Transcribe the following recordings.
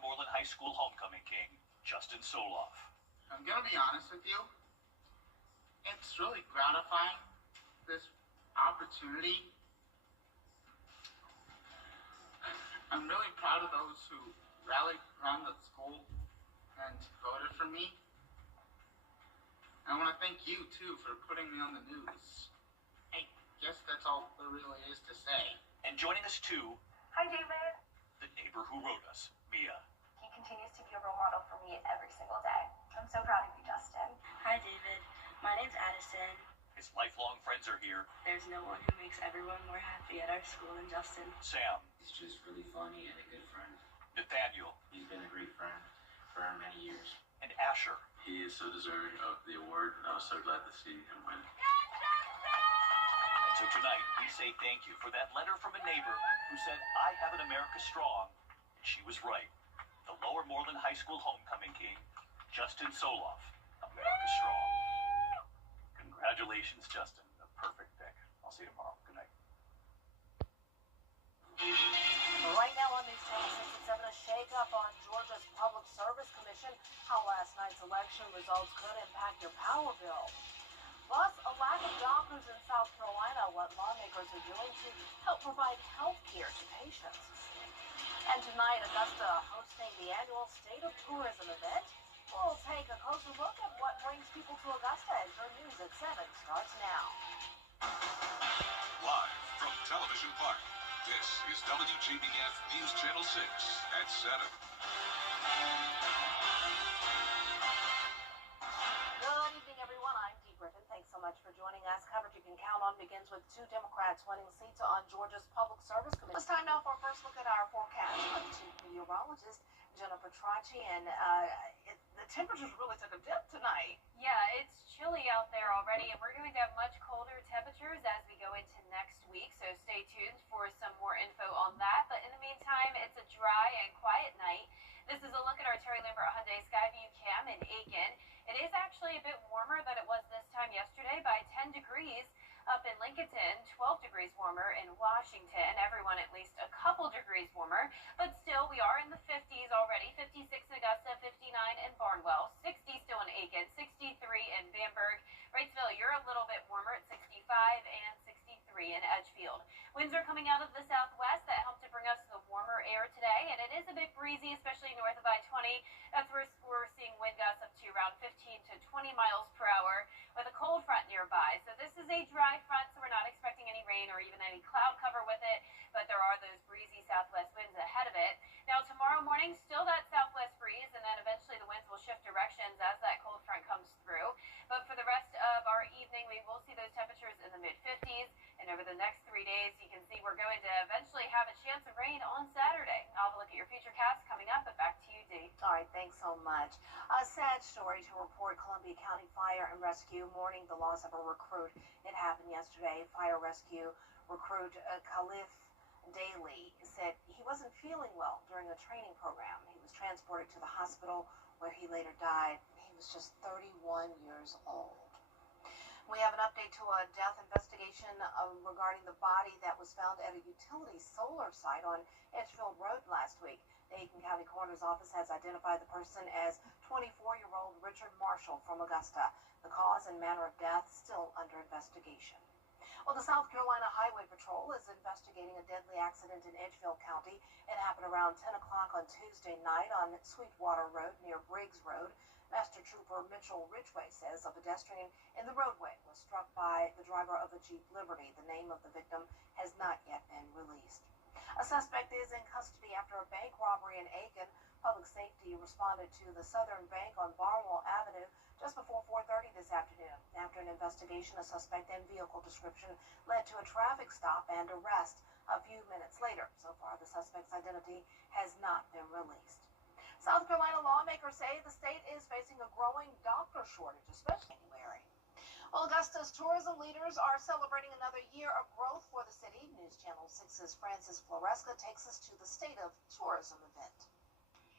Moreland High School homecoming king, Justin Soloff. I'm gonna be honest with you. It's really gratifying, this opportunity. I'm really proud of those who rallied around the school and voted for me. I want to thank you, too, for putting me on the news. I guess that's all there really is to say. And joining us, too, hi, David. The neighbor who wrote us, Mia. He continues to be a role model for me every single day. I'm so proud of you, Justin. Hi, David. My name's Addison. His lifelong friends are here. There's no one who makes everyone more happy at our school than Justin. Sam. He's just really funny and a good friend. Nathaniel. He's been a great friend for many years. And Asher. He is so deserving of the award, and I was so glad to see him win. And so tonight, we say thank you for that letter from a neighbor who said, I have an America strong, and she was right. The Lower Moreland High School homecoming king, Justin Soloff, America strong. Congratulations, Justin. A perfect pick. I'll see you tomorrow. Good night. Right now on News Channel 6 and 7, a shakeup on Georgia's Public Service Commission. How last night's election results could impact your power bill. Plus, a lack of doctors in South Carolina, what lawmakers are doing to help provide health care to patients. And tonight, Augusta hosting the annual State of Tourism event. We'll take a closer look at what brings people to Augusta as your news at 7 starts now. Live from Television Park, this is WJBF News Channel 6 at 7. Good evening, everyone. I'm Dee Griffin. Thanks so much for joining us. Coverage you can count on begins with 2 Democrats winning seats on Georgia's Public Service Commission. It's time now for a first look at our forecast with meteorologist Jennifer Tracci, and the temperatures really took a dip tonight. Yeah, it's chilly out there already, and we're going to have much colder temperatures as we go into next week, so stay tuned for some more info on that. But in the meantime, it's a dry and quiet night. This is a look at our Terry Lambert Hyundai Skyview Cam in Aiken. It is actually a bit warmer than it was this time yesterday by 10 degrees. Up in Lincolnton, 12 degrees warmer. In Washington, everyone at least a couple degrees warmer. But still, we are in the 50s already. 56 in Augusta, 59 in Barnwell, 60 still in Aiken, 63 in Bamberg. Wrightsville, you're a little bit warmer at 65 and 63 in Edgefield. Winds are coming out of the southwest that help to bring us the warmer air today. And it is a bit breezy, especially north of I-20. That's where we're seeing wind gusts up to around 15 to 20 miles per hour with a cold front nearby. So this is a dry front, so we're not expecting any rain or even any cloud cover with it, but there are those breezy southwest winds ahead of it. Now tomorrow morning, still that southwest breeze, and then eventually the winds will shift directions as that cold front comes through. But for the rest of our evening, we will see those temperatures in the mid-50s, and over the next 3 days, you can see we're going to eventually have a chance of rain on Saturday. I'll have a look at your future cast coming up, but back to you, Dee. All right, thanks so much. A sad story to report. Columbia County Fire and Rescue mourning the loss of a recruit. It happened yesterday. Fire rescue recruit Khalif Daly said he wasn't feeling well during a training program. He was transported to the hospital where he later died. He was just 31 years old. We have an update to a death investigation regarding the body that was found at a utility solar site on Edgefield Road last week. The Aiken County Coroner's Office has identified the person as 24-year-old Richard Marshall from Augusta. The cause and manner of death still under investigation. Well, the South Carolina Highway Patrol is investigating a deadly accident in Edgefield County. It happened around 10 o'clock on Tuesday night on Sweetwater Road near Briggs Road. Master Trooper Mitchell Ridgway says a pedestrian in the roadway was struck by the driver of a Jeep Liberty. The name of the victim has not yet been released. A suspect is in custody after a bank robbery in Aiken. Public safety responded to the Southern Bank on Barnwell Avenue just before 4:30 this afternoon. After an investigation, a suspect and vehicle description led to a traffic stop and arrest a few minutes later. So far, the suspect's identity has not been released. South Carolina lawmakers say the state is facing a growing doctor shortage, especially in January. Well, Augusta's tourism leaders are celebrating another year of growth for the city. News Channel 6's Francis Floresca takes us to the State of Tourism event.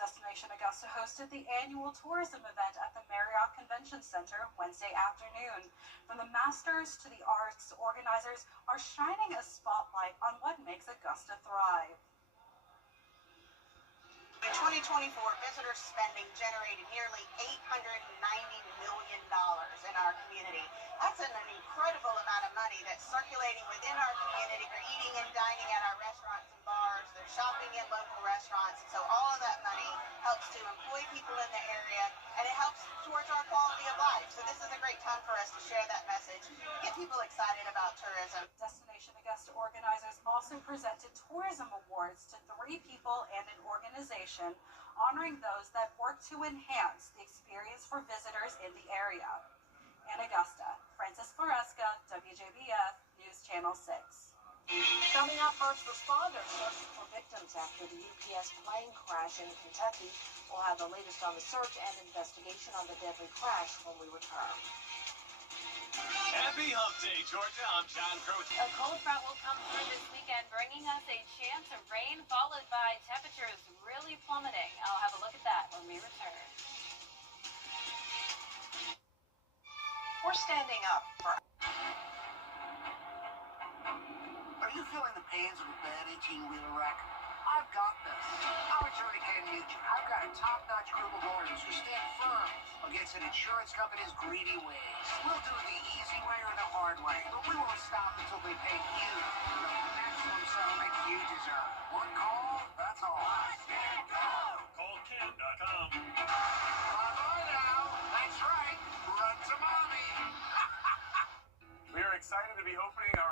Destination Augusta hosted the annual tourism event at the Marriott Convention Center Wednesday afternoon. From the masters to the arts, organizers are shining a spotlight on what makes Augusta thrive. In 2024, visitor spending generated nearly $890 million in our community. That's an incredible amount of money that's circulating within our community. They're eating and dining at our restaurants and bars. They're shopping in local restaurants. So all of that money helps to employ people in the area, and it helps towards our quality of life. So this is a great time for us to share that message, get people excited about tourism. Destination Augusta organizers also presented tourism awards to 3 people and an organization, honoring those that work to enhance the experience for visitors in the area. In Augusta, Francis Floresca, WJBF News Channel 6. Coming up, first responders searching for victims after the UPS plane crash in Kentucky. We'll have the latest on the search and investigation on the deadly crash when we return. Happy Hump Day, Georgia. I'm John Croce. A cold front will come through this weekend, bringing us a chance of rain, followed by temperatures really plummeting. I'll have a look at that when we return. We're standing up for... Are you feeling the pains of a bad 18-wheeler wreck? I've got this. I'm Attorney Ken Nugent. I've got a top-notch group of lawyers who stand firm against an insurance company's greedy ways. We'll do the easy way or the hard way, but we won't stop until they pay you the maximum settlement you deserve. One call, that's all. Call Ken.com. Bye-bye now. That's right. Run to mommy. We are excited to be opening our...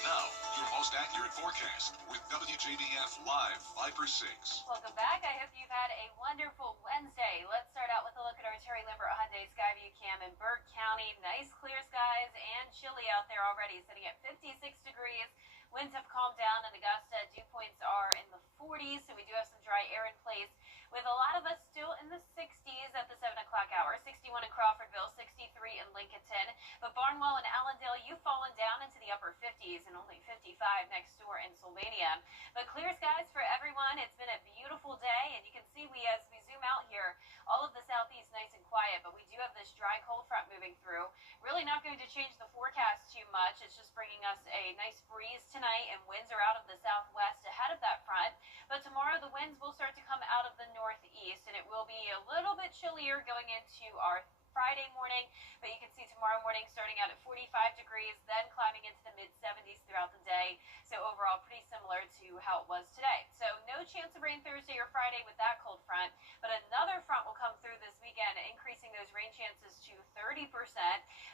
Now, your most accurate forecast with WJBF Live 5 for 6. Welcome back. I hope you've had a wonderful Wednesday. Let's start out with a look at our Terry Limbert Hyundai Skyview Cam in Burke County. Nice clear skies and chilly out there already, sitting at 56 degrees. Winds have calmed down in Augusta. Dew points are in the 40s, so we do have some dry air in place, with a lot of us still in the 60s at the 7 o'clock hour. 61 in Crawfordville, 63 in Lincolnton. But Barnwell and Allendale, you've fallen down into the upper 50s and only 55 next door in Sylvania. But clear skies for everyone. It's been a beautiful day, and you can see as we zoom out here, all of the southeast nice and quiet, but we do have this dry cold front moving through. Really not going to change the forecast too much. It's just bringing us a nice breeze tonight, and winds are out of the southwest ahead of that front. But tomorrow the winds will start to come out of the northeast, and it will be a little bit chillier going into our Friday morning, but you can see tomorrow morning starting out at 45 degrees, then climbing into the mid-70s throughout the day. So overall, pretty similar to how it was today. So no chance of rain Thursday or Friday with that cold front, but another front will come through this weekend, increasing those rain chances to 30%.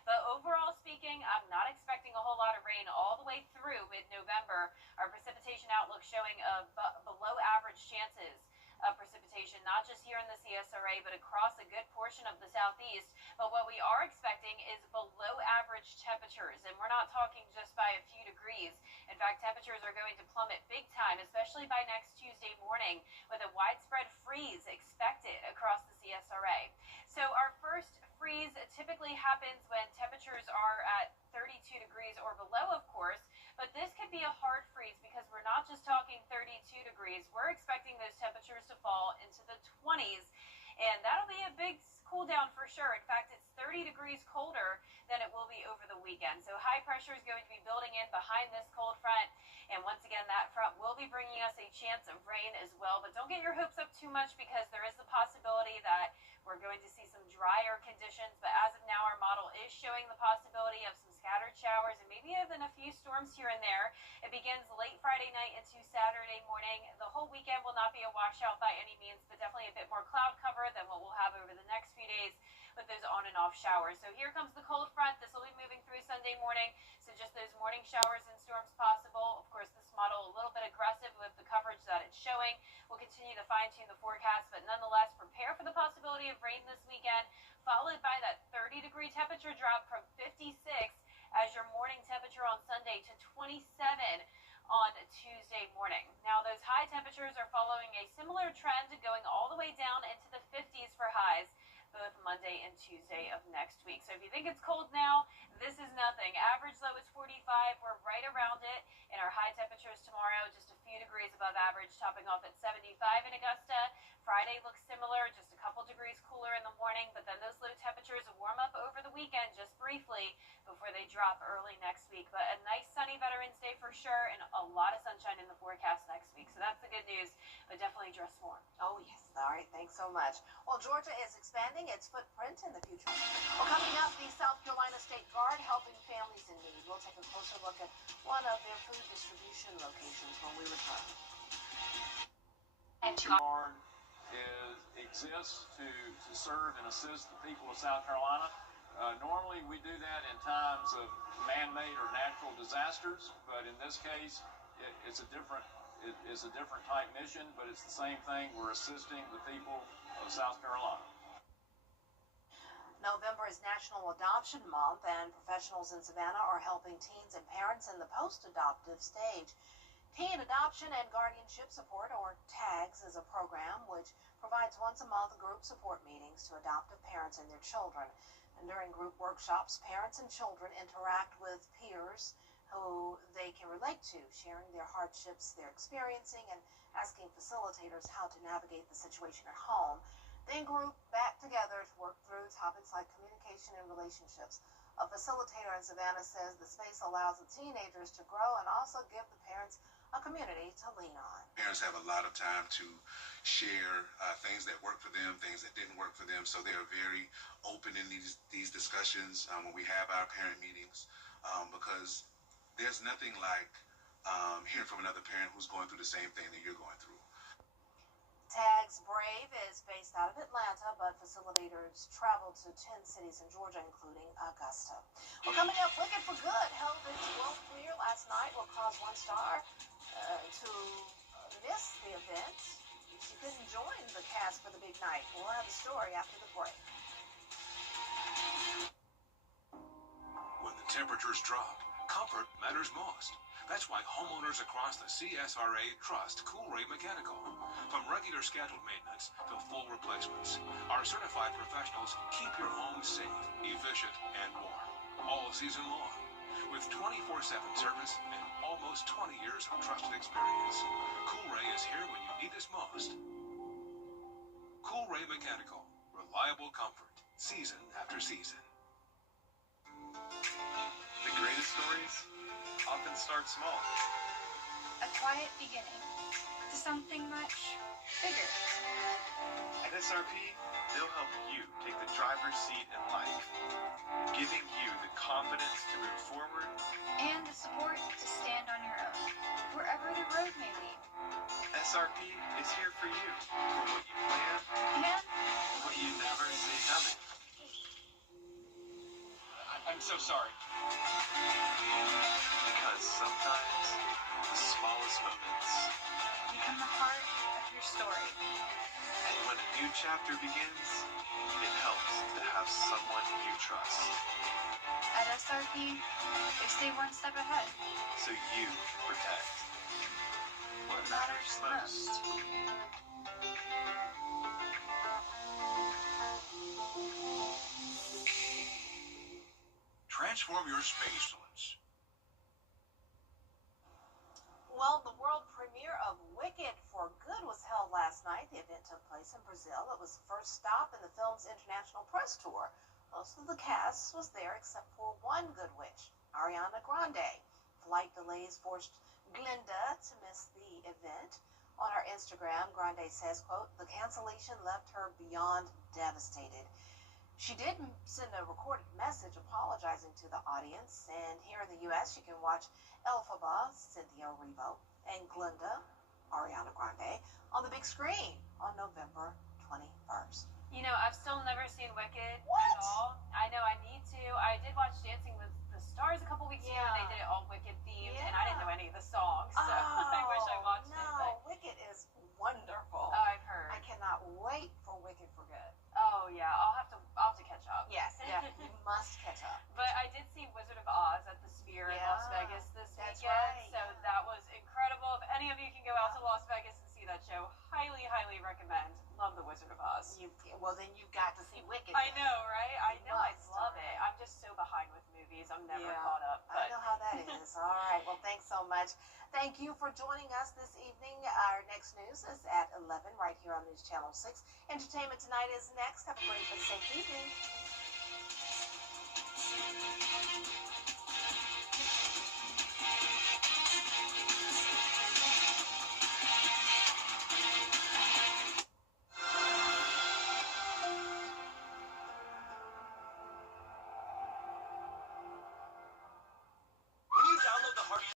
But overall speaking, I'm not expecting a whole lot of rain all the way through mid-November. Our precipitation outlook showing below average chances of precipitation, not just here in the CSRA, but across a good portion of the southeast. But what we are expecting is below average temperatures, and we're not talking just by a few degrees. In fact, temperatures are going to plummet big time, especially by next Tuesday morning, with a widespread freeze expected across the CSRA. So our first freeze typically happens when temperatures are at 32 degrees or below, of course, but this could be a hard freeze because we're not just talking 32 degrees. We're expecting those temperatures to fall into the 20s, and that'll be a big cool down for sure. In fact, it's 30 degrees colder than it will be over the weekend. So high pressure is going to be building in behind this cold front, and once again, that front will be bringing us a chance of rain as well. But don't get your hopes up too much, because there is the possibility that we're going to see some drier conditions. But as of now, our model is showing the possibility of some scattered showers and maybe even a few storms here and there. It begins late Friday night into Saturday morning. The whole weekend will not be a washout by any means, but definitely a bit more cloud cover than what we'll have over the next few days with those on and off showers. So here comes the cold front. This will be moving through Sunday morning, so just those morning showers and storms possible. Of course, this model a little bit aggressive with the coverage that it's showing. We'll continue to fine-tune the forecast, but nonetheless, prepare for the possibility of rain this weekend, followed by that 30-degree temperature drop from 56 as your morning temperature on Sunday to 27 on Tuesday morning. Now, those high temperatures are following a similar trend, going all the way down into the 50s for highs, both Monday and Tuesday of next week. So if you think it's cold now, this is nothing. Average low is 45. We're right around it. And our high temperatures tomorrow, just a few degrees above average, topping off at 75 in Augusta. Friday looks similar, just a couple degrees cooler in the morning, but then those low temperatures warm up over the weekend just briefly before they drop early next week. But a nice sunny Veterans Day for sure, and a lot of sunshine in the forecast next week. So good news, but definitely dress warm. Oh, yes. All right. Thanks so much. Well, Georgia is expanding its footprint in the future. Well, coming up, the South Carolina State Guard helping families in need. We'll take a closer look at one of their food distribution locations when we return. Guard exists to serve and assist the people of South Carolina. Normally, we do that in times of man-made or natural disasters, but in this case, it's a different type mission, but it's the same thing. We're assisting the people of South Carolina. November is National Adoption Month, and professionals in Savannah are helping teens and parents in the post-adoptive stage. Teen Adoption and Guardianship Support, or TAGS, is a program which provides once-a-month group support meetings to adoptive parents and their children. And during group workshops, parents and children interact with peers who they can relate to, sharing their hardships they're experiencing and asking facilitators how to navigate the situation at home. Then group back together to work through topics like communication and relationships. A facilitator in Savannah says the space allows the teenagers to grow and also give the parents a community to lean on. Parents have a lot of time to share things that work for them, things that didn't work for them, so they're very open in these discussions when we have our parent meetings, because there's nothing like hearing from another parent who's going through the same thing that you're going through. TAGS Brave is based out of Atlanta, but facilitators travel to 10 cities in Georgia, including Augusta. Well, coming up, Wicked for Good held its world premiere last night. Will cause one star to miss the event. She couldn't join the cast for the big night. We'll have a story after the break. When the temperatures drop, comfort matters most. That's why homeowners across the CSRA trust Coolray Mechanical. From regular scheduled maintenance to full replacements, our certified professionals keep your home safe, efficient, and warm all season long. With 24/7 service and almost 20 years of trusted experience, Coolray is here when you need us most. Coolray Mechanical. Reliable comfort, season after season. The greatest stories often start small. A quiet beginning to something much bigger. At SRP, they'll help you take the driver's seat in life, giving you the confidence to move forward and the support to stand on your own, wherever the road may lead. SRP is here for you, for what you plan and what you never see coming. I'm so sorry. Because sometimes the smallest moments become the heart of your story. And when a new chapter begins, it helps to have someone you trust. At SRP, they stay one step ahead. So you can protect what matters most. Transform your space. Well, the world premiere of Wicked for Good was held last night. The event took place in Brazil. It was the first stop in the film's international press tour. Most of the cast was there except for one good witch, Ariana Grande. Flight delays forced Glinda to miss the event. On her Instagram, Grande says, quote, "The cancellation left her beyond devastated." She did send a recorded message apologizing to the audience, and here in the U.S. you can watch Elphaba, Cynthia Erivo, and Glinda, Ariana Grande, on the big screen on November 21st. You know, I've still never seen Wicked What? at all. I know I need to. I did watch Dancing with the Stars a couple weeks ago, and they did it all Wicked themed, and I didn't know any of the songs, so I wish I watched it. No, Wicked is wonderful. Oh, I've heard. I cannot wait for Wicked for Good. Oh yeah, I'll have to catch up. Yes, yeah, you must catch up. But I did see Wizard of Oz at the Sphere in Las Vegas this that's weekend, right. so that was incredible. If any of you can go out to Las Vegas and see that show, highly, highly recommend. Love the Wizard of Oz. Well, then you've got to see Wicked. I know, right? I know, I must. love it. I'm just so behind with movies. I'm never caught up. I know how that is. All right. Well, thanks so much. Thank you for joining us this evening. Our next news is at 11 right here on News Channel 6. Entertainment Tonight is next. Have a great and safe evening.